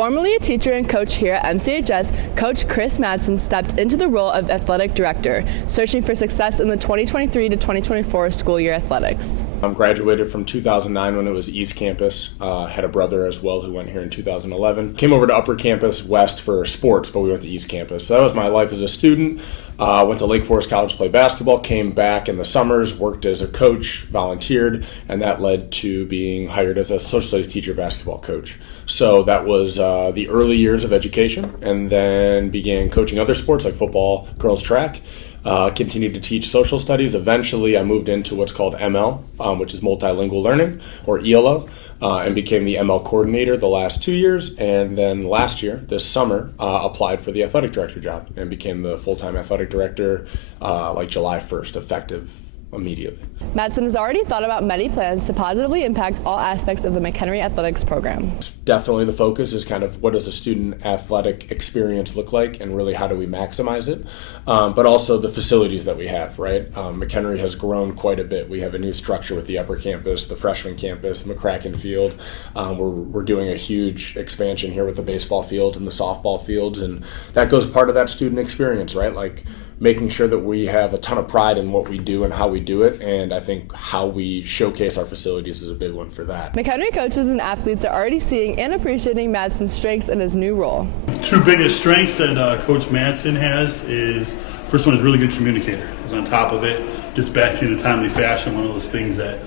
Formerly a teacher and coach here at MCHS, Coach Chris Madson stepped into the role of athletic director, searching for success in the 2023 to 2024 school year athletics. I'm graduated from 2009 when it was East Campus. Had a brother as well who went here in 2011. Came over to Upper Campus West for sports, but we went to East Campus. So that was my life as a student. Went to Lake Forest College to play basketball, came back in the summers, worked as a coach, volunteered, and that led to being hired as a social studies teacher basketball coach. So that was the early years of education, and then began coaching other sports like football, girls track. Continued to teach social studies. Eventually, I moved into what's called ML, which is multilingual learning, or ELO, and became the ML coordinator the last 2 years. And then last year, this summer, applied for the athletic director job and became the full-time athletic director like July 1st, effective immediately. Madson has already thought about many plans to positively impact all aspects of the McHenry athletics program. Definitely the focus is kind of what does a student athletic experience look like, and really how do we maximize it, but also the facilities that we have, right? McHenry has grown quite a bit. We have a new structure with the upper campus, the freshman campus, the McCracken field. We're doing a huge expansion here with the baseball fields and the softball fields, and that goes part of that student experience, right? Like making sure that we have a ton of pride in what we do and how we do it, and I think how we showcase our facilities is a big one for that. McHenry coaches and athletes are already seeing and appreciating Madson's strengths in his new role. Two biggest strengths that Coach Madson has is, first one is really good communicator. He's on top of it, gets back to you in a timely fashion, one of those things that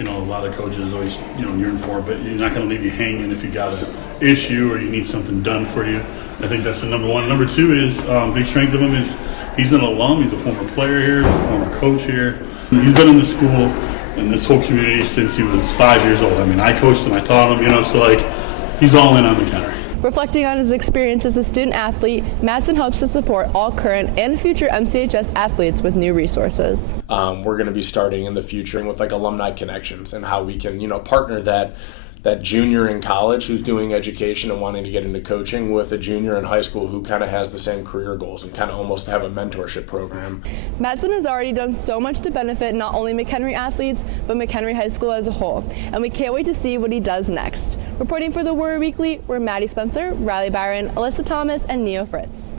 a lot of coaches always yearn for, but you're not going to leave you hanging if you got an issue or you need something done for you. I think that's the number one. Number two is, big strength of him is he's an alum. He's a former player here, a former coach here. He's been in the school and this whole community since he was 5 years old. I mean, I coached him, I taught him, so he's all in on McHenry. Reflecting on his experience as a student athlete, Madson hopes to support all current and future MCHS athletes with new resources. We're going to be starting in the future with alumni connections and how we can, partner that junior in college who's doing education and wanting to get into coaching with a junior in high school who kind of has the same career goals, and kind of almost have a mentorship program. Madson has already done so much to benefit not only McHenry athletes, but McHenry High School as a whole, and we can't wait to see what he does next. Reporting for the Warrior Weekly, we're Maddie Spencer, Riley Byron, Alyssa Thomas, and Neo Fritz.